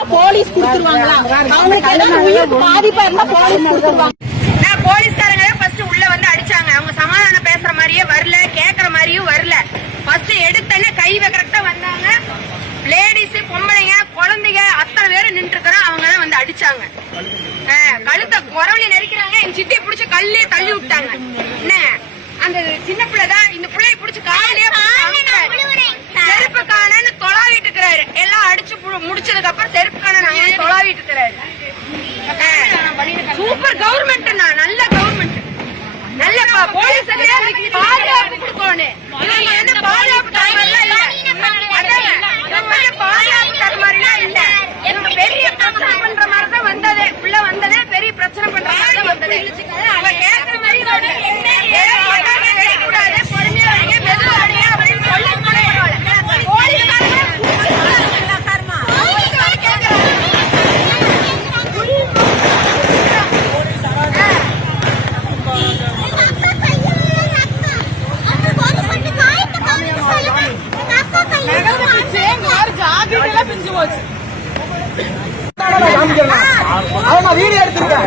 Police கொடுத்துருவாங்களா? அவங்களுக்கு எல்லாம் உயிருக்கு பாதிப்பா இருந்தா போலீஸ் கொடுத்துருவாங்க. போலீஸ்காரங்க ஃபர்ஸ்ட் உள்ள வந்து அடிச்சாங்க. அவங்க சமாதானம் பேசுற மாதிரியே வரல, கேக்குற மாதிரியும் வரல. ஃபர்ஸ்ட் எடுத்தனே கை கரெக்டா வந்தாங்க. லேடிஸ், பொம்பளைங்க, குழந்தைங்க அத்தனை பேரும் நின்று இருக்கிறோம். அவங்க தான் வந்து அடிச்சாங்க. கழுத்தை குரவழி நெரிக்கிறாங்க. என் சித்தியை பிடிச்சி கல்லே தள்ளி விட்டாங்க. என்ன அந்த சின்ன பிள்ளைதான் இந்த பிள்ளைய பிடிச்சி காலையே செருப்பு காணன்னு தொலாவிட்டு இருக்கிறாரு. எல்லாம் அடிச்சு முடிச்சதுக்கு அப்புறம் செருப்பு காண தொலாவிட்டு இருக்கிறாரு. சூப்பர் கவர்மெண்ட், நல்ல கவர்மெண்ட், நல்ல போலீஸ் பாதுகாப்பு கொடுக்கணும். என்ன பாதுகாப்பு தர மாதிரிலாம் இல்ல, பாதுகாப்பு தர மாதிரிலாம் இல்ல. பெரிய பிரச்சனை பண்ற மாதிரி தான் வந்தது. உள்ள வந்ததே பெரிய பிரச்சனை பண்ற மாதிரி தான் வந்தது. அவ கேட்கிற மாதிரி கூடாது, பொறுமையா அடிங்க, மெதுவா அடிங்க அப்படின்னு சொல்லி வீடியோ எடுத்திருக்கேன்.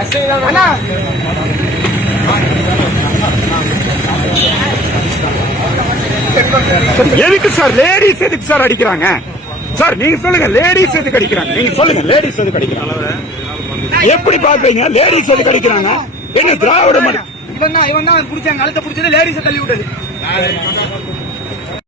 எதுக்கு சார் லேடிஸ் எதுக்கு சார் அடிக்கிறாங்க? சார் நீங்க சொல்லுங்க, லேடிஸ் எதுக்கு அடிக்கிறாங்க? நீங்க சொல்லுங்க, லேடிஸ் எதுக்கு அடிக்கிறாங்க? எப்படி பாக்குறீங்க? லேடிஸ் எதுக்கு அடிக்கிறாங்க? என்ன திராவிட இவன் தான் பிடிச்சாங்க, கழுத்தை பிடிச்சது லேடிஸை தள்ளி விட்டது.